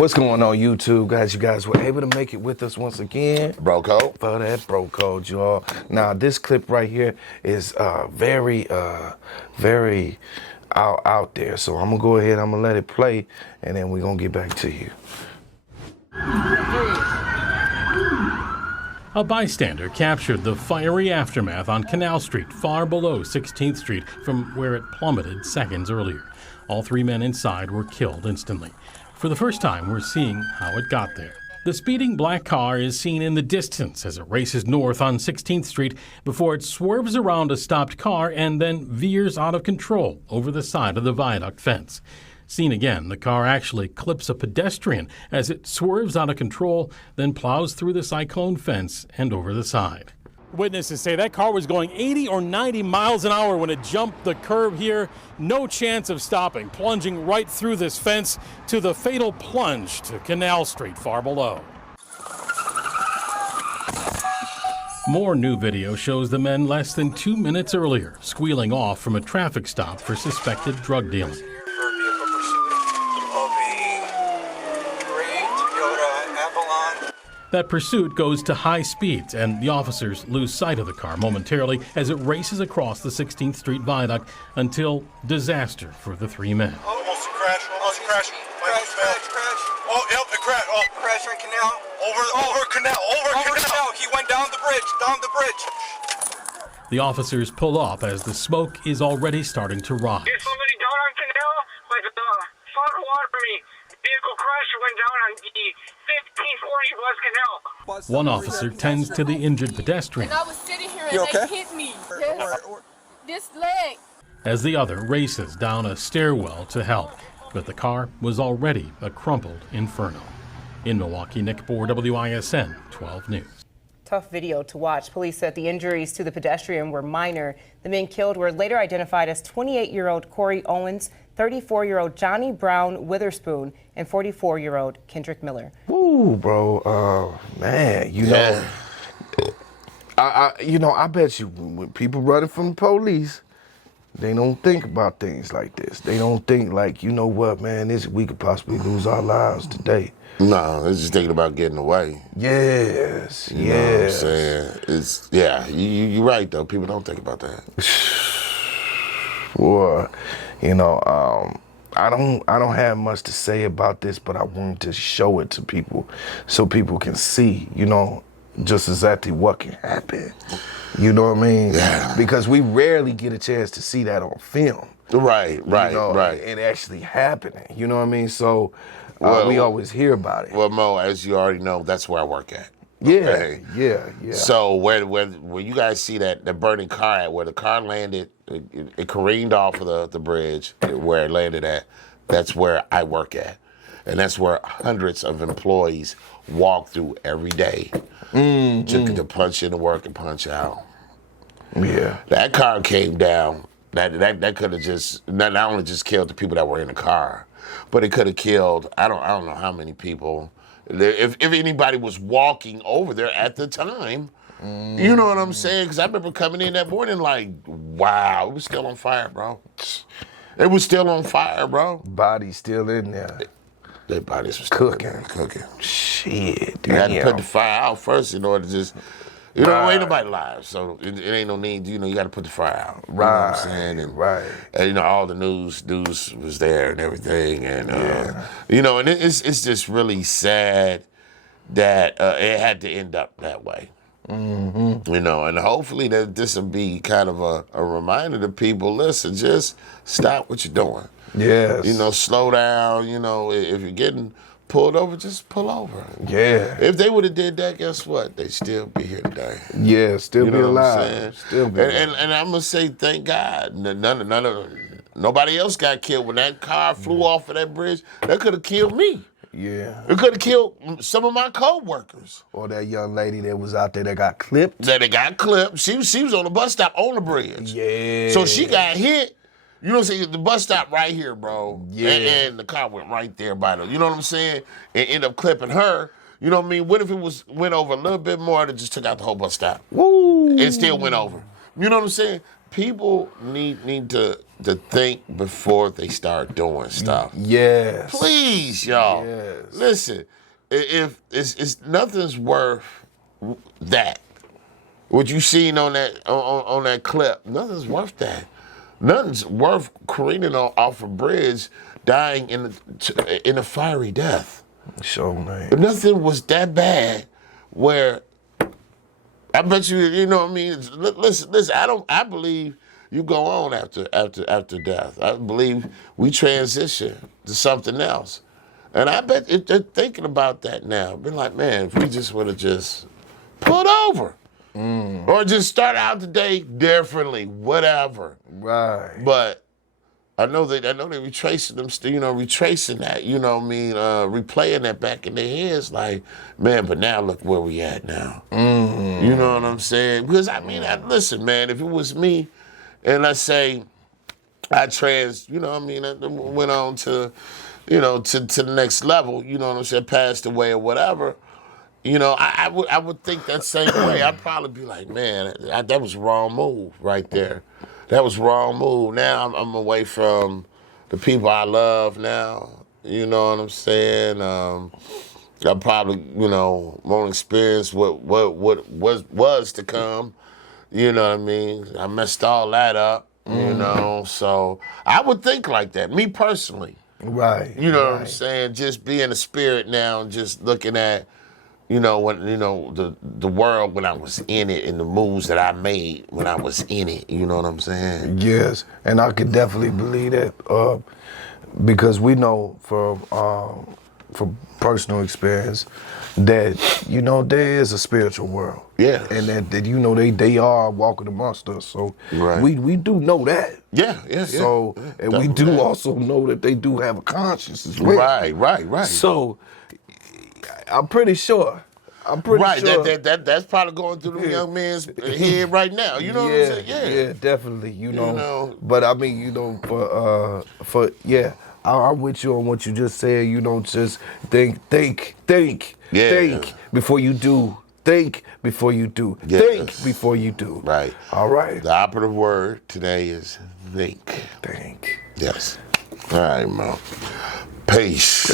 What's going on, YouTube? Guys, you guys were able to make it with us once again. Bro code. For that bro code, y'all. Now, this clip right here is very out there. So I'm gonna go ahead, I'm gonna let it play, and then we're gonna get back to you. A bystander captured the fiery aftermath on Canal Street, far below 16th Street from where it plummeted seconds earlier. All three men inside were killed instantly. For the first time, we're seeing how it got there. The speeding black car is seen in the distance as it races north on 16th Street before it swerves around a stopped car and then veers out of control over the side of the viaduct fence. Seen again, the car actually clips a pedestrian as it swerves out of control, then plows through the cyclone fence and over the side. Witnesses say that car was going 80 or 90 miles an hour when it jumped the curb here. No chance of stopping, plunging right through this fence to the fatal plunge to Canal Street far below. More new video shows the men less than 2 minutes earlier, squealing off from a traffic stop for suspected drug dealing. That pursuit goes to high speeds, and the officers lose sight of the car momentarily as it races across the 16th Street viaduct until disaster for the three men. Almost a crash. Crash. Oh, yep, it crashed. Oh. Crash on Canal. Over Canal. He went down the bridge. The officers pull up as the smoke is already starting to rise. There's somebody down on Canal, like flood water me. Vehicle crash went down on the 1540 West Canal. One officer tends to the injured pedestrian, And I was sitting here and they hit me. This leg. as the other races down a stairwell to help. But the car was already a crumpled inferno. In Milwaukee, Nick Bohr, WISN 12 News. Tough video to watch. Police said the injuries to the pedestrian were minor. The men killed were later identified as 28-year-old Corey Owens, 34-year-old Johnny Brown Witherspoon, and 44-year-old Kendrick Miller. Ooh, bro, man, you know, I bet you when people running from the police, they don't think about things like this. They don't think like, you know what, man, we could possibly lose our lives today. No, they're just thinking about getting away. Yes, You know what I'm saying? You're right though. People don't think about that. Boy, you know, I don't have much to say about this, but I wanted to show it to people so people can see, you know, just exactly what can happen. You know what I mean? Yeah. Because we rarely get a chance to see that on film. Right. You know, it actually happening. You know what I mean? So we always hear about it. Well, Mo, as you already know, that's where I work at. Yeah, Okay? yeah. So where you guys see that burning car at, where the car landed, it careened off of the bridge, where it landed at, that's where I work at. And that's where hundreds of employees walk through every day to punch into work and punch out. Yeah. That car came down. That could have just not only just killed the people that were in the car, but it could have killed I don't know how many people. If anybody was walking over there at the time, you know what I'm saying? Because I remember coming in that morning like, wow, it was still on fire, bro. It was still on fire, bro. Bodies still in there. Their bodies was Cooking. cooking. Shit, You had to damn. put the fire out first in order to just, you know, ain't nobody alive, so it ain't no need, you know, you got to put the fire out. You know what I'm saying? And, and, you know, all the news was there and everything, and, you know, and it's just really sad that it had to end up that way. You know, and hopefully that this will be kind of a reminder to people, listen, just stop what you're doing. Yes. You know, slow down. You know, if you're getting pulled over, just pull over. Yeah. If they would have did that, guess what? They'd still be here today. Yeah, still You be know what I'm alive. saying? Still be alive. And I'm gonna say thank God. Nobody else got killed when that car flew off of that bridge. That could have killed me. Yeah. It could have killed some of my co-workers. Or that young lady that was out there that got clipped. That they got clipped. She was on the bus stop on the bridge. Yeah. So she got hit. You know what I'm saying? The bus stop right here, bro. Yeah. And the car went right there by the, you know what I'm saying? And ended up clipping her. You know what I mean? What if it went over a little bit more and it just took out the whole bus stop? Woo. It still went over. You know what I'm saying? people need to think before they start doing stuff. Yes. Please, y'all. Yes. Listen, if it's nothing's worth that. What you seen on that clip, nothing's worth that. Nothing's worth careening off a bridge, dying in a fiery death. Sure, man. Nothing was that bad where I bet you know what I mean. Listen. I believe you go on after death. I believe we transition to something else, and I bet they're thinking about that now. Been like, man, if we just would have just pulled over, or just start out the day differently, whatever. Right. But I know they're retracing them, retracing that, you know what I mean, replaying that back in their heads, like, man, but now look where we at now. You know what I'm saying? Because, I mean, listen, man, if it was me, and let's say I went on to, to the next level, you know what I'm saying, passed away or whatever, I would think that same way. I'd probably be like, man, that was the wrong move right there. That was the wrong move. Now I'm away from the people I love now. You know what I'm saying? I probably, won't experience what was to come. You know what I mean? I messed all that up, So I would think like that, me personally. Right. You know what I'm saying? Just being a spirit now and just looking at, the world when I was in it and the moves that I made when I was in it. You know what I'm saying? Yes, and I could definitely believe that because we know from personal experience that there is a spiritual world. Yeah, and that they are walking amongst us. So right. we do know that. Yeah. So and we do also know that they do have a conscience as well. Right. So I'm pretty sure. Right, that's probably going through the young man's head right now. You know what I'm saying? Yeah, definitely. But I mean, I'm with you on what you just said. Just think before you do. Think before you do. Yes. Think before you do. Right. All right. The operative word today is think. Think. Yes. All right, Mo. Peace.